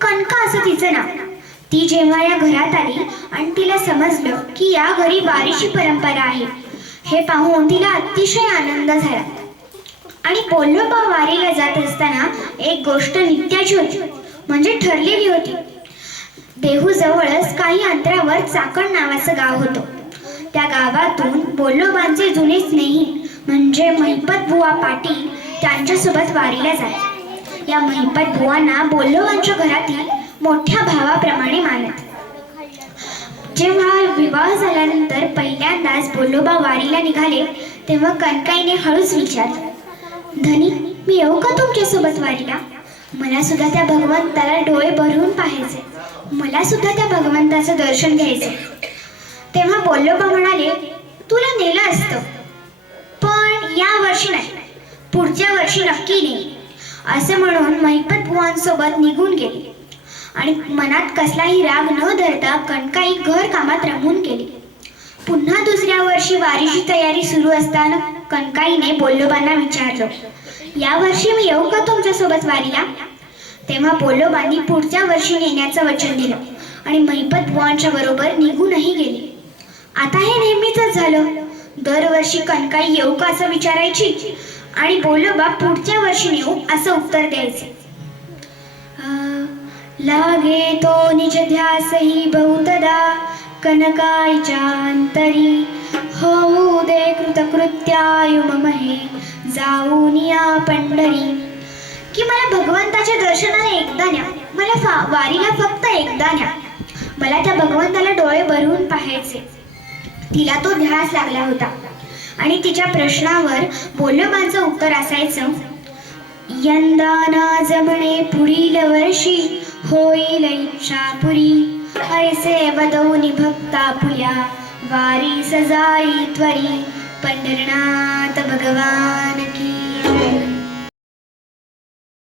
कनका असं तिचं नाव. ती जेव्हा या घरात आली आणि तिला समजलं की या घरी वारीची परंपरा आहे, हे पाहून तिला अतिशय आनंद झाला. आणि बोल्लोबा वारीला जात असताना एक गोष्ट नित्याची होती, म्हणजे ठरलेली होती. देहूजवळच काही अंतरावर चाकण नावाचं गाव होतं. त्या गावातून बोल्लोबांचे जुने स्नेही म्हणजे महिपत बुवा पाटील त्यांच्यासोबत वारीला जात. या महिपत बुवांना बोल्लोबांच्या घरातील मोठ्या भावाप्रमाणे मानत. जेव्हा विवाह झाल्यानंतर पहिल्यांदाच बोल्लोबा वारीला निघाले तेव्हा कनकाईने हळूच विचारलं, धनी, मी येऊ का तुमच्यासोबत वारीला? मला सुद्धा त्या भगवंताला डोळे भरून पाहायचे, मला सुद्धा त्या भगवंताचं दर्शन घ्यायचे. तेव्हा बोल्लोबा म्हणाले, तुला नेलं असतं, पण या वर्षी नाही, पुढच्या वर्षी नक्की ने. असे म्हणून महिपत बुवांसोबत निघून गेले आणि मनात कसलाही राग न धरता कनकाई घर कामात रमून गेली. पुन्हा दुसऱ्या वर्षी वारीची तयारी सुरू असताना कनकाईने बोल्लोबांना विचारलं, या वर्षी मी येऊ का तुमच्यासोबत वारीला? तेव्हा बोल्लोबांनी पुढच्या वर्षी नेण्याचं वचन दिलं आणि महिपत बुवांच्या बरोबर निघूनही गेले. आता हे नेहमीच झालं. दरवर्षी कनकाई येऊ का असं विचारायची आणि बोल्लोबा पुढच्या वर्षी नेऊ असं उत्तर द्यायचे. लागे तो निज ध्यासही बहुतदा कनकाईच्या अंतरी, होऊ दे कृतकृत्यायु मम हे जाऊन या पंढरी. की मला भगवंताच्या दर्शनाला एकदा न्या, मला वारीला फक्त एकदा न्या, मला त्या भगवंताला डोळे भरून पाहायचे. तिला तो ध्यास लागला होता आणि तिच्या प्रश्नावर बोल्लोबांचं उत्तर असायचं, यंदा ना जमणे पुढील वर्षी होईल इच्छा पुरी, ऐसे वदौनी भक्ता फुल्या वारी सजाई त्वरी, पंढरनाथ भगवान